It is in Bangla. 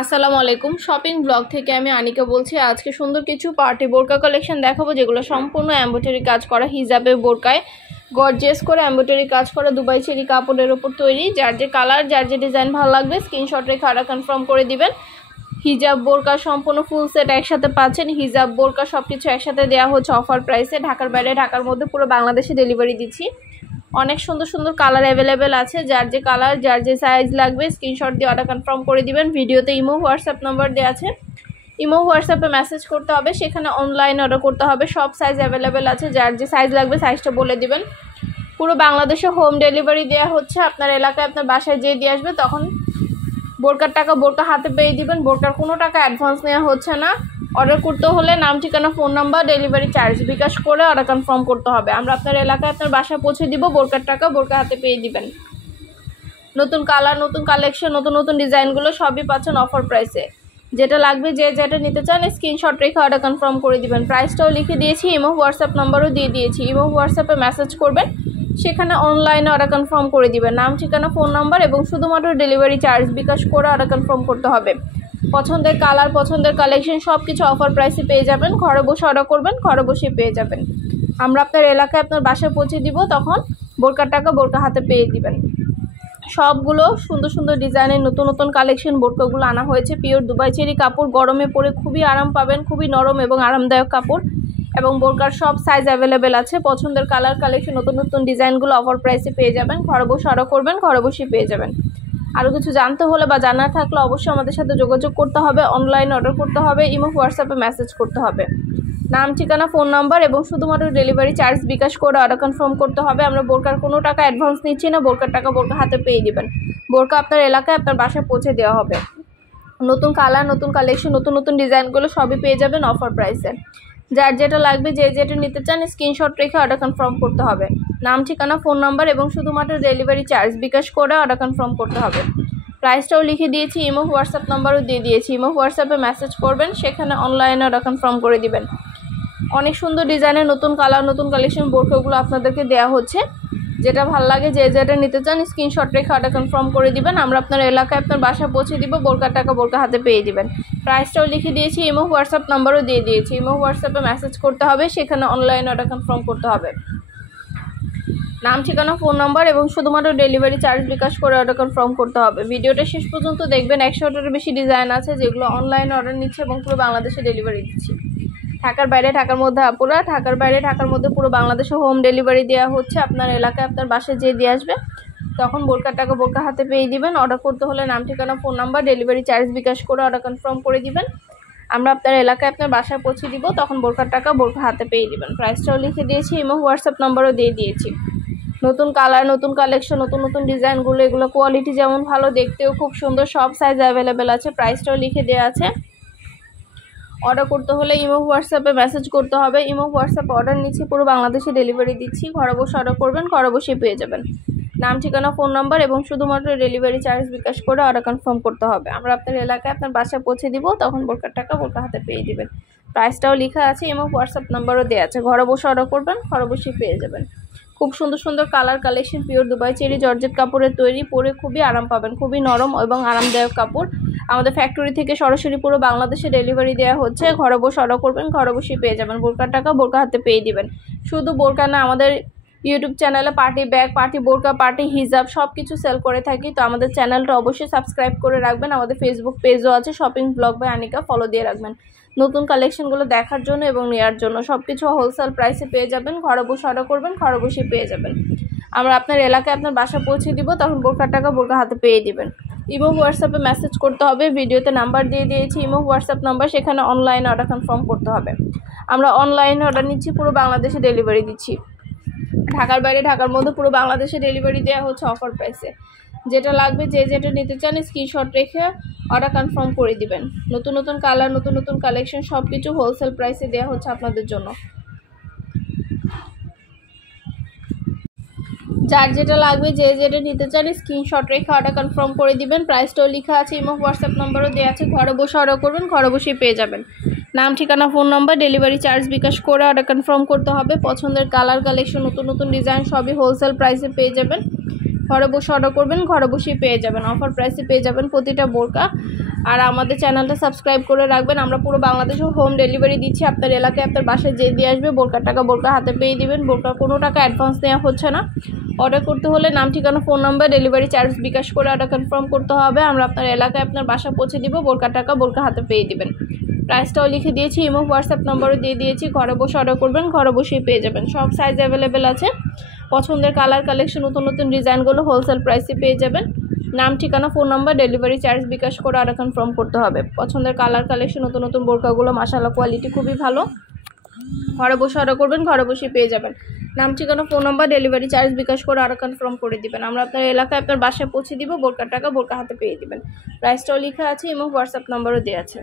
আসসালামু আলাইকুম শপিং ব্লগ থেকে আমি আনিকা বলছি। আজকে সুন্দর কিছু পার্টি বোরকা কালেকশন দেখাবো, যেগুলো সম্পূর্ণ এমব্রয়ডারি কাজ করা হিজাবের বোরকায় গর্জিয়াস করে এমব্রয়ডারি কাজ করা দুবাই চেরি কাপড়ের উপর তৈরি। যার যে কালার, যার যে ডিজাইন ভালো লাগবে স্ক্রিনশট রেখে অর্ডার কনফার্ম করে দিবেন। হিজাব বোরকা সম্পূর্ণ ফুল সেট একসাথে পাচ্ছেন। হিজাব বোরকা সব কিছু একসাথে দেওয়া হচ্ছে অফার প্রাইসে। ঢাকার বাইরে, ঢাকার মধ্যে পুরো বাংলাদেশে ডেলিভারি দিচ্ছি। অনেক সুন্দর সুন্দর কালার অ্যাভেলেবেল আছে। যার যে কালার, যার যে সাইজ লাগবে স্ক্রিনশট দিয়ে অর্ডার কনফার্ম করে দিবেন। ভিডিওতে ইমো হোয়াটসঅ্যাপ নাম্বার দেওয়া আছে, ইমো হোয়াটসঅ্যাপে মেসেজ করতে হবে, সেখানে অনলাইন অর্ডার করতে হবে। সব সাইজ অ্যাভেলেবেল আছে। যার যে সাইজ লাগবে সাইজটা বলে দিবেন। পুরো বাংলাদেশে হোম ডেলিভারি দেওয়া হচ্ছে। আপনার এলাকায় আপনার বাসায় যেয়ে দিয়ে আসবে, তখন বোরকার টাকা বোরকা হাতে পেয়ে দিবেন। বোরকার কোনো টাকা অ্যাডভান্স নেওয়া হচ্ছে না। অর্ডার করতে হলে নাম, ঠিকানা, ফোন নাম্বার, ডেলিভারি চার্জ বিকাশ করে অর্ডার কনফার্ম করতে হবে। আমরা আপনার এলাকায় আপনার বাসায় পৌঁছে দিব। বোরকার টাকা বোরকা হাতে পেয়ে দিবেন। নতুন কালার, নতুন কালেকশন, নতুন নতুন ডিজাইনগুলো সবই পাচ্ছেন অফার প্রাইসে। যেটা লাগবে, যে যেটা নিতে চান স্ক্রিনশট রেখে অর্ডার কনফার্ম করে দিবেন। প্রাইসটাও লিখে দিয়েছি, ইমো হোয়াটসঅ্যাপ নাম্বারও দিয়ে দিয়েছি। ইমো হোয়াটসঅ্যাপে মেসেজ করবেন, সেখানে অনলাইনে অর্ডার কনফার্ম করে দিবেন। নাম, ঠিকানা, ফোন নাম্বার এবং শুধুমাত্র ডেলিভারি চার্জ বিকাশ করে অর্ডার কনফার্ম করতে হবে। পছন্দের কালার, পছন্দের কালেকশন সব কিছু অফার প্রাইসে পেয়ে যাবেন। ঘরে বসে অর্ডার করবেন, ঘরে বসে পেয়ে যাবেন। আমরা আপনার এলাকায় আপনার বাসায় পৌঁছে দিব, তখন বোরকার টাকা বোরকা হাতে পেয়ে দিবেন। সবগুলো সুন্দর সুন্দর ডিজাইনের নতুন নতুন কালেকশন বোরকাগুলো আনা হয়েছে। পিওর দুবাই চেরি কাপড়, গরমে পরে খুবই আরাম পাবেন। খুবই নরম এবং আরামদায়ক কাপড়, এবং বোরকার সব সাইজ অ্যাভেলেবেল আছে। পছন্দের কালার, কালেকশন, নতুন নতুন ডিজাইনগুলো অফার প্রাইসে পেয়ে যাবেন। ঘরে বসে অর্ডার করবেন, ঘরে বসে পেয়ে যাবেন। আরও কিছু জানতে হলে বা জানার থাকলে অবশ্যই আমাদের সাথে যোগাযোগ করতে হবে। অনলাইন অর্ডার করতে হবে, ইমো হোয়াটসঅ্যাপে মেসেজ করতে হবে। নাম, ঠিকানা, ফোন নাম্বার এবং শুধুমাত্র ডেলিভারি চার্জ বিকাশ করে অর্ডার কনফার্ম করতে হবে। আমরা বোরকার কোনো টাকা অ্যাডভান্স নিচ্ছি না। বোরকার টাকা বোরকা হাতে পেয়ে দিবেন। বোরকা আপনার এলাকায় আপনার বাসায় পৌঁছে দেওয়া হবে। নতুন কালার, নতুন কালেকশন, নতুন নতুন ডিজাইনগুলো সবই পেয়ে যাবেন অফার প্রাইসে। যার যেটা লাগবে, যে যেটা নিতে চান স্ক্রিনশট রেখে অর্ডার কনফার্ম করতে হবে। নাম, ঠিকানা, ফোন নাম্বার এবং শুধুমাত্র ডেলিভারি চার্জ বিকাশ করে অর্ডার কনফার্ম করতে হবে। প্রাইসটাও লিখে দিয়েছি, ইমো হোয়াটসঅ্যাপ নাম্বারও দিয়ে দিয়েছি। ইমো হোয়াটসঅ্যাপে মেসেজ করবেন, সেখানে অনলাইনে অর্ডার কনফার্ম করে দিবেন। অনেক সুন্দর ডিজাইনের নতুন কালার, নতুন কালেকশন বোরকাগুলো আপনাদেরকে দেওয়া হচ্ছে। যেটা ভালো লাগে, যে যেটা নিতে চান স্ক্রিনশট রেখে অর্ডার কনফার্ম করে দিবেন। আমরা আপনার এলাকায় আপনার বাসায় পৌঁছে দিব। বোরকার টাকা বোরকা হাতে পেয়ে দিবেন। প্রাইসটাও লিখে দিয়েছি, ইমো হোয়াটসঅ্যাপ নাম্বারও দিয়ে দিয়েছি। ইমো হোয়াটসঅ্যাপে মেসেজ করতে হবে, সেখানে অনলাইনে অর্ডার কনফার্ম করতে হবে। নাম, ঠিকানা, ফোন নাম্বার এবং শুধুমাত্র ডেলিভারি চার্জ বিকাশ করে অর্ডার কনফার্ম করতে হবে। ভিডিওটা শেষ পর্যন্ত দেখবেন। 100টারও বেশি ডিজাইন আছে, যেগুলো অনলাইনে অর্ডার নিচ্ছে এবং পুরো বাংলাদেশে ডেলিভারি দিচ্ছি। ঢাকার বাইরে, ঢাকার মধ্যে আপুরা, ঢাকার বাইরে, ঢাকার মধ্যে পুরো বাংলাদেশে হোম ডেলিভারি দেওয়া হচ্ছে। আপনার এলাকায় আপনার বাসায় যেয়ে দিয়ে আসবে, তখন বোরকার টাকা বোরকা হাতে পেয়ে দিবেন। অর্ডার করতে হলে নাম, ঠিকানা, ফোন নাম্বার, ডেলিভারি চার্জ বিকাশ করে অর্ডার কনফার্ম করে দিবেন। আমরা আপনার এলাকায় আপনার বাসায় পৌঁছে দিব, তখন বোরকার টাকা বোরকা হাতে পেয়ে দিবেন। প্রাইসটাও লিখে দিয়েছি, ইমো হোয়াটসঅ্যাপ নাম্বারও দিয়ে দিয়েছি। নতুন কালার, নতুন কালেকশন, নতুন নতুন ডিজাইনগুলো, এগুলো কোয়ালিটি যেমন ভালো, দেখতেও খুব সুন্দর। সব সাইজ অ্যাভেলেবেল আছে। প্রাইসটাও লিখে দেওয়া আছে। অর্ডার করতে হলে ইমো হোয়াটসঅ্যাপে মেসেজ করতে হবে। ইমো হোয়াটসঅ্যাপে অর্ডার নিচ্ছি, পুরো বাংলাদেশে ডেলিভারি দিচ্ছি। ঘরে বসে অর্ডার করবেন, ঘরে বসে পেয়ে যাবেন। নাম, ঠিকানা, ফোন নাম্বার এবং শুধুমাত্র ডেলিভারি চার্জ বিকাশ করে অর্ডার কনফার্ম করতে হবে। আমরা আপনার এলাকায় আপনার বাসায় পৌঁছে দিব, তখন বোরকার টাকা বোরকা হাতে পেয়ে দিবেন। প্রাইসটাও লেখা আছে, ইমো হোয়াটসঅ্যাপ নাম্বারও দেওয়া আছে। ঘরে বসে অর্ডার করবেন, ঘরে বসে পেয়ে যাবেন। খুব সুন্দর সুন্দর colour collection, pure Dubai cherry georgette কাপড়ের তৈরি। পরে খুবই আরাম পাবেন। খুবই নরম এবং আরামদায়ক কাপড়। আমাদের ফ্যাক্টরি থেকে সরাসরি পুরো বাংলাদেশে ডেলিভারি দেওয়া হচ্ছে। ঘরে বসে অর্ডার করবেন, ঘরে বসে পেয়ে যাবেন। বোরকার টাকা বোরকা হাতে পেয়ে দিবেন। শুধু বোরকা না, আমাদের ইউটিউব চ্যানেলে পার্টি ব্যাগ, পার্টি বোরকা, পার্টি হিজাব সব কিছু সেল করে থাকি। তো আমাদের চ্যানেলটা অবশ্যই সাবস্ক্রাইব করে রাখবেন। আমাদের ফেসবুক পেজও আছে, shopping blog by Anika, follow দিয়ে রাখবেন। নতুন কালেকশনগুলো দেখার জন্য এবং নেওয়ার জন্য। সব কিছু হোলসেল প্রাইসে পেয়ে যাবেন। ঘরে বসে অর্ডার করবেন, ঘরে বসে পেয়ে যাবেন। আমরা আপনার এলাকায় আপনার বাসা পৌঁছে দিব, তখন বোরকার টাকা বোরকা হাতে পেয়ে দিবেন। ইমো হোয়াটসঅ্যাপে মেসেজ করতে হবে। ভিডিওতে নাম্বার দিয়ে দিয়েছি, ইমো হোয়াটসঅ্যাপ নাম্বার, সেখানে অনলাইনে অর্ডার কনফার্ম করতে হবে। আমরা অনলাইনে অর্ডার নিচ্ছি, পুরো বাংলাদেশে ডেলিভারি দিচ্ছি। ঢাকার বাইরে, ঢাকার মধ্যে পুরো বাংলাদেশে ডেলিভারি দেওয়া হচ্ছে অফার প্রাইসে। যেটা লাগবে, যে যেটা নিতে চান স্ক্রিনশট রেখে অর্ডার কনফার্ম করে দিবেন। নতুন নতুন কালার, নতুন নতুন কালেকশন সব কিছু হোলসেল প্রাইসে দেওয়া হচ্ছে আপনাদের জন্য। যার যেটা লাগবে, যে যেটা নিতে চান স্ক্রিনশট রেখে অর্ডার কনফার্ম করে দিবেন। প্রাইসটাও লেখা আছে, ইমো হোয়াটসঅ্যাপ নাম্বারও দেওয়া আছে। ঘরে বসে অর্ডার করবেন, ঘরে বসেই পেয়ে যাবেন। নাম, ঠিকানা, ফোন নাম্বার, ডেলিভারি চার্জ বিকাশ করে অর্ডার কনফার্ম করতে হবে। পছন্দের কালার কালেকশন, নতুন নতুন ডিজাইন সবই হোলসেল প্রাইসে পেয়ে যাবেন। ঘরে বসে অর্ডার করবেন, ঘরে বসেই পেয়ে যাবেন। অফার প্রাইসে পেয়ে যাবেন প্রতিটা বোরকা। আর আমাদের চ্যানেলটা সাবস্ক্রাইব করে রাখবেন। আমরা পুরো বাংলাদেশে হোম ডেলিভারি দিচ্ছি। আপনার এলাকায় আপনার বাসায় যে দিয়ে আসবে, বোরকার টাকা বোরকা হাতে পেয়ে দিবেন। বোরকার কোনো টাকা অ্যাডভান্স নেওয়া হচ্ছে না। অর্ডার করতে হলে নাম, ঠিকানা, ফোন নাম্বার, ডেলিভারি চার্জ বিকাশ করে অর্ডার কনফার্ম করতে হবে। আমরা আপনার এলাকায় আপনার বাসা পৌঁছে দিব। বোরকার টাকা বোরকা হাতে পেয়ে দিবেন। প্রাইসটাও লিখে দিয়েছি, ইমো হোয়াটসঅ্যাপ নাম্বারও দিয়ে দিয়েছি। ঘরে বসে অর্ডার করবেন, ঘরে বসেই পেয়ে যাবেন। সব সাইজ অ্যাভেলেবেল আছে। পছন্দের কালার কালেকশন, নতুন নতুন ডিজাইনগুলো হোলসেল প্রাইসে পেয়ে যাবেন। নাম, ঠিকানা, ফোন নাম্বার, ডেলিভারি চার্জ বিকাশ করে অর্ডার কনফার্ম করতে হবে। পছন্দের কালার কালেকশন, নতুন নতুন বোরকাগুলো মাশাআল্লাহ কোয়ালিটি খুবই ভালো। ঘরে বসে অর্ডার করবেন, ঘরে বসে পেয়ে যাবেন। নাম, ঠিকানা, ফোন নাম্বার, ডেলিভারি চার্জ বিকাশ করে অর্ডার কনফার্ম করে দিবেন। আমরা আপনার এলাকায় আপনার বাসায় পৌঁছে দিব। বোরকার টাকা বোরকা হাতে পেয়ে দিবেন। প্রাইসটাও লেখা আছে, ইমো হোয়াটসঅ্যাপ নাম্বারও দেওয়া আছে।